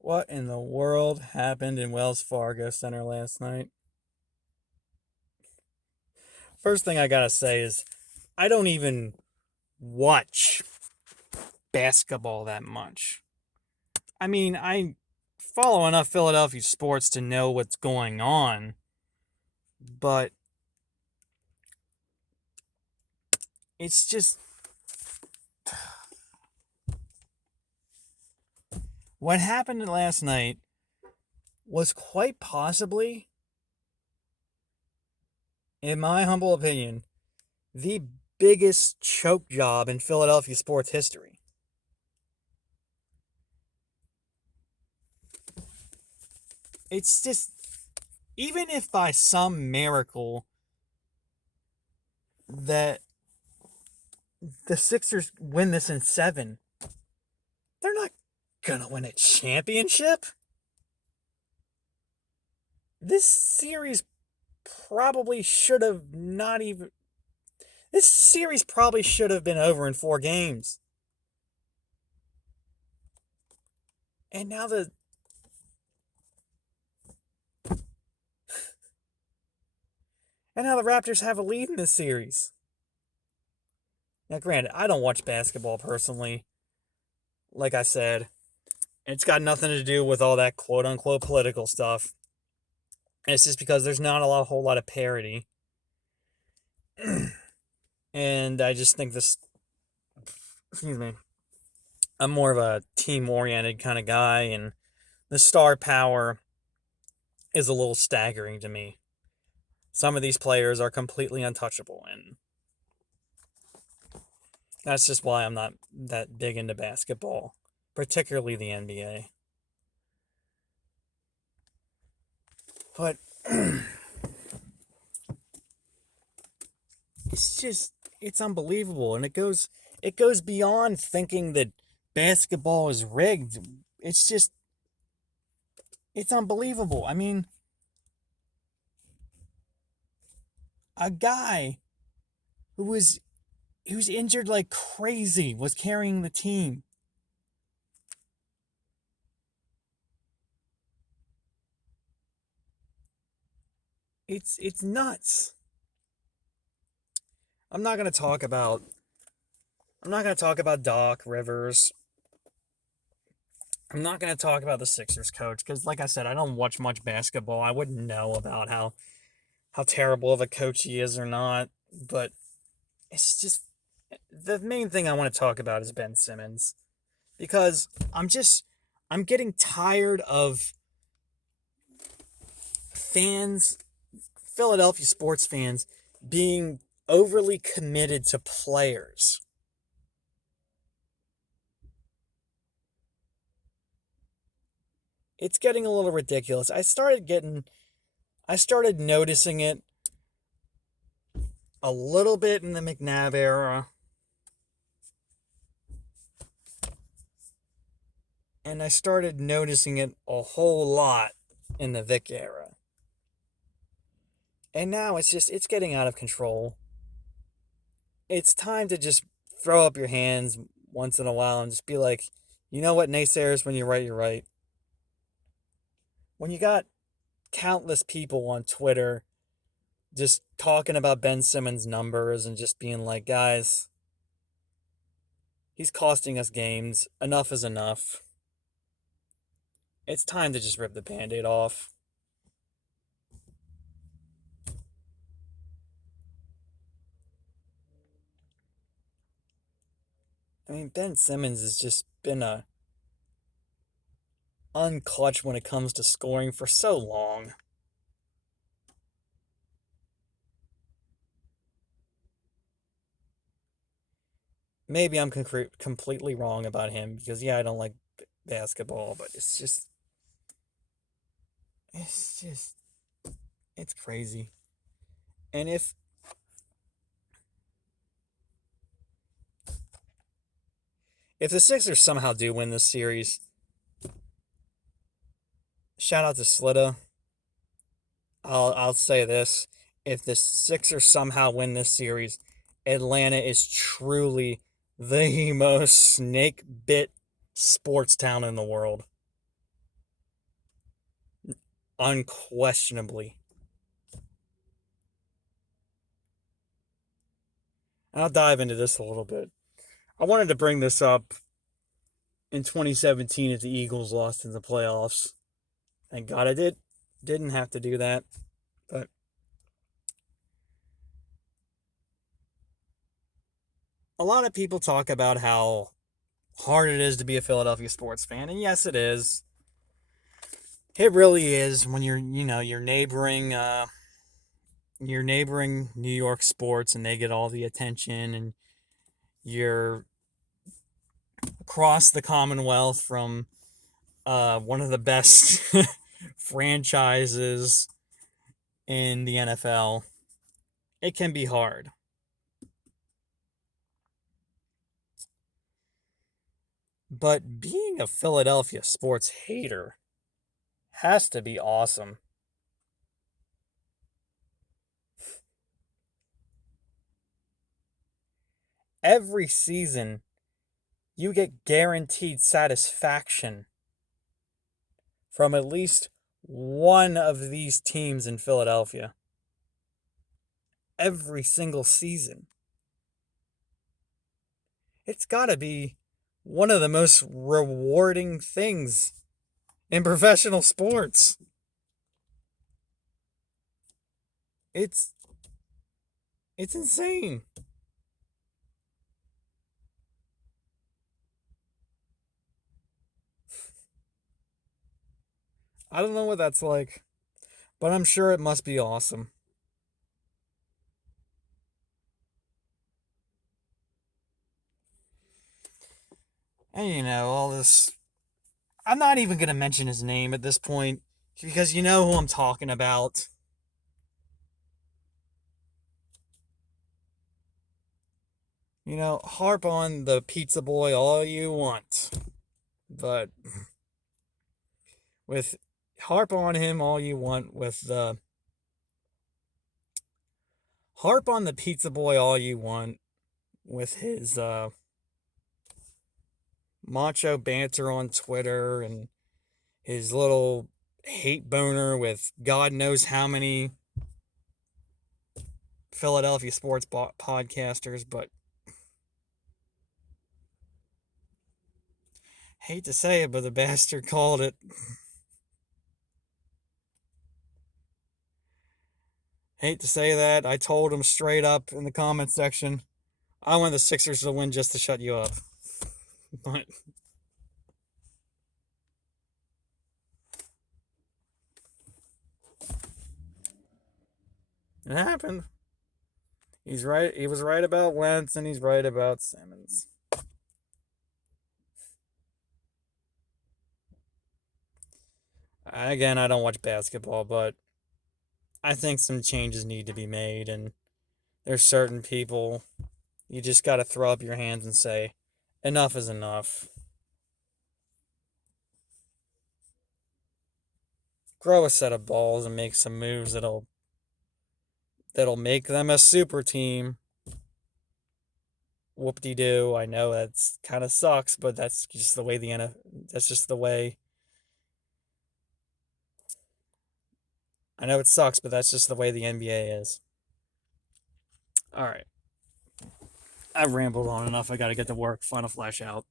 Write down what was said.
What in the world happened in Wells Fargo Center last night? First thing I gotta say is I don't even watch basketball that much. I mean, I follow enough Philadelphia sports to know what's going on, but it's just what happened last night was quite possibly, in my humble opinion, the biggest choke job in Philadelphia sports history. It's just, even if by some miracle that the Sixers win this in seven, they're not gonna win a championship. This series probably should have not even. This series probably should have been over in 4 games. And now the Raptors have a lead in this series. Now, granted, I don't watch basketball personally. Like I said, it's got nothing to do with all that quote unquote political stuff. It's just because there's not a whole lot of parity. And I just think this, excuse me, I'm more of a team oriented kind of guy, and the star power is a little staggering to me. Some of these players are completely untouchable, and that's just why I'm not that big into basketball, particularly the NBA. But it's unbelievable, and it goes beyond thinking that basketball is rigged. It's unbelievable. I mean, a guy who's injured like crazy was carrying the team. It's nuts. I'm not gonna talk about I'm not gonna talk about Doc Rivers. I'm not gonna talk about the Sixers coach because, like I said, I don't watch much basketball. I wouldn't know about how terrible of a coach he is or not. But it's just the main thing I want to talk about is Ben Simmons, because I'm getting tired of fans, Philadelphia sports fans, being overly committed to players. It's getting a little ridiculous. I started noticing it a little bit in the McNabb era, and I started noticing it a whole lot in the Vic era. And now it's getting out of control. It's time to just throw up your hands once in a while and just be like, you know what, naysayers, when you're right, you're right. When you got countless people on Twitter just talking about Ben Simmons' numbers and just being like, guys, he's costing us games. Enough is enough. It's time to just rip the band aid off. I mean, Ben Simmons has just been a unclutch when it comes to scoring for so long. Maybe I'm completely wrong about him because, yeah, I don't like basketball, but it's just, it's crazy. And if the Sixers somehow do win this series, shout out to Slitta. I'll say this: if the Sixers somehow win this series, Atlanta is truly the most snake bit sports town in the world. Unquestionably. And I'll dive into this a little bit. I wanted to bring this up in 2017 as the Eagles lost in the playoffs. Thank God I didn't have to do that. But a lot of people talk about how hard it is to be a Philadelphia sports fan, and yes, it is. It really is when you're neighboring New York sports and they get all the attention, and you're across the Commonwealth from one of the best franchises in the NFL. It can be hard. But being a Philadelphia sports hater has to be awesome. Every season, you get guaranteed satisfaction from at least one of these teams in Philadelphia. Every single season. It's got to be one of the most rewarding things in professional sports. It's it's insane. I don't know what that's like, but I'm sure it must be awesome. And all this, I'm not even going to mention his name at this point because you know who I'm talking about. Harp on the pizza boy all you want, but with harp on him all you want with the harp on the pizza boy all you want with his macho banter on Twitter and his little hate boner with God knows how many Philadelphia sports podcasters, but hate to say it, but the bastard called it. Hate to say that. I told him straight up in the comment section, I want the Sixers to win just to shut you up. But it happened. He's right. He was right about Wentz, and he's right about Simmons. Again, I don't watch basketball, but I think some changes need to be made, and there's certain people you just got to throw up your hands and say, enough is enough. Grow a set of balls and make some moves that'll make them a super team. Whoop-de-doo. I know that's kind of sucks, but that's just the way that's just the way. I know it sucks, but that's just the way the NBA is. All right. I've rambled on enough. I got to get to work. Final flash out.